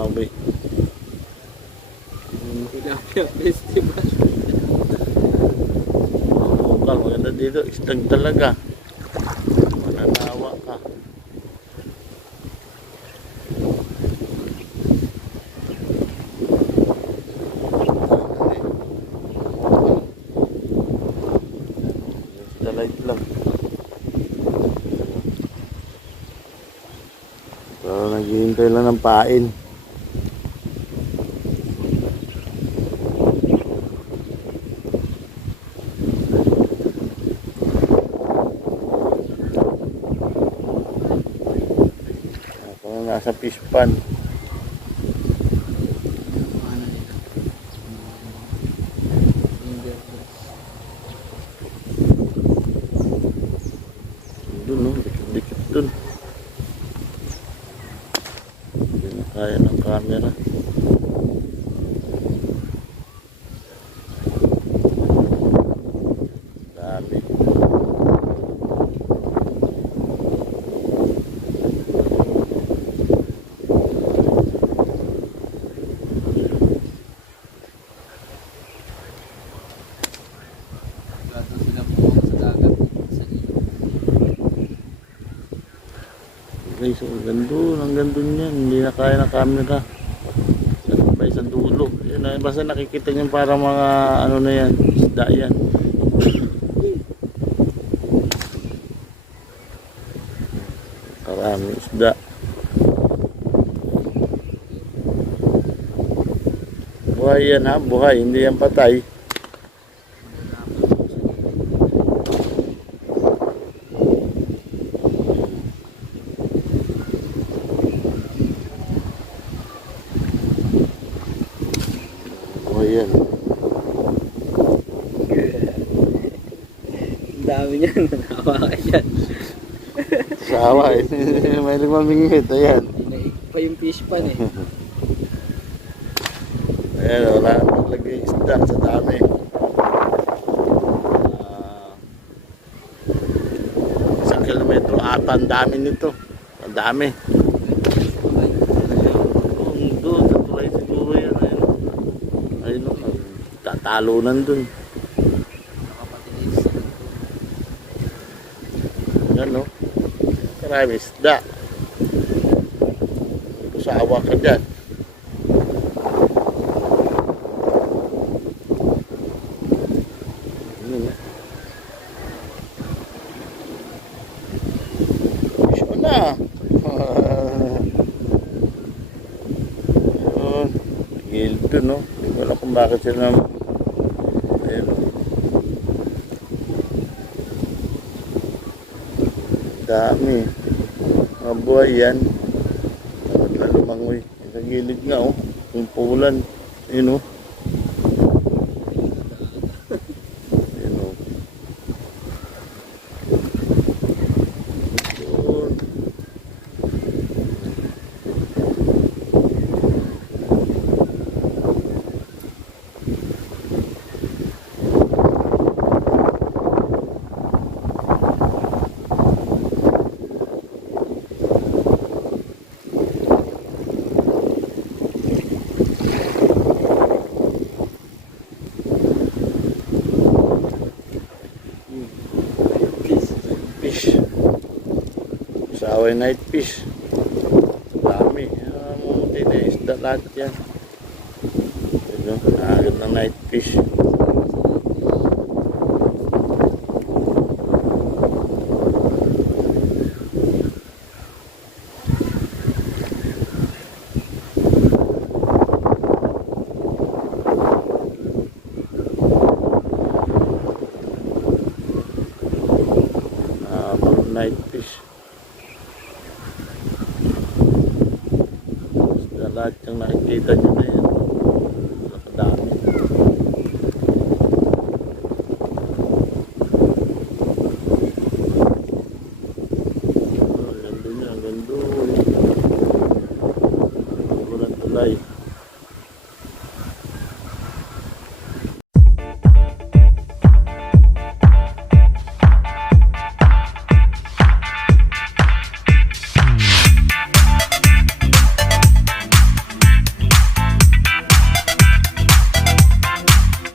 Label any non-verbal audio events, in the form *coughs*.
Grabe. Tilapia Festival. Bukal, maganda dito. Isdag talaga. Mananawa ka. Dalay lang. So, naghihintay lang ng pain. Nasa fish pan. Ano nito? Finger glass. Doon, no? Dikit-dikit doon. Hindi na kaya ng camera. Dami. Gato sila pumunta sa dagat. Sa ilog. Guys, ang gando, ang gando niyan. Hindi na kaya ng camera. Pa isang dulo. Yan, na- basta nakikita niyo para mga ano na yan, isda yan. *coughs* Karami isda. Buhay yan ha, buhay. Hindi yan patay. Buhay yan. Ang dami niyan. Nanawa ka dyan. Sawa eh. *laughs* May limamingit. Ayan. Pa yung fish pan eh. *laughs* Ayan, wala na maglagay isda sa dami. Ah, isang kilometro ata ang dami nito. Ang dami. Doon, doon, sa tulay siguro yan. Ayun, ayun, oh, tatalunan. Nakapatilis. Yan, no? Marami isda. Ka dyan. Eh. Fish on na. *laughs* Ayun. Gilid dun, no? Ko alam kung bakit sila nam- Ayun? Dami. Mga buhay yan. Dapat na lumangoy. Sa gilid nga, oh. Yung pulan. Ayun, oh. Ayun, oh. Doon. Fish. Fish. Saway night fish. Dami. Ah, Mamuti na isda lahat yan. Ito, agad ng night fish. Ah, night fish. Isda lahat yung nakikita nyo na yan. Nakadami. Oh,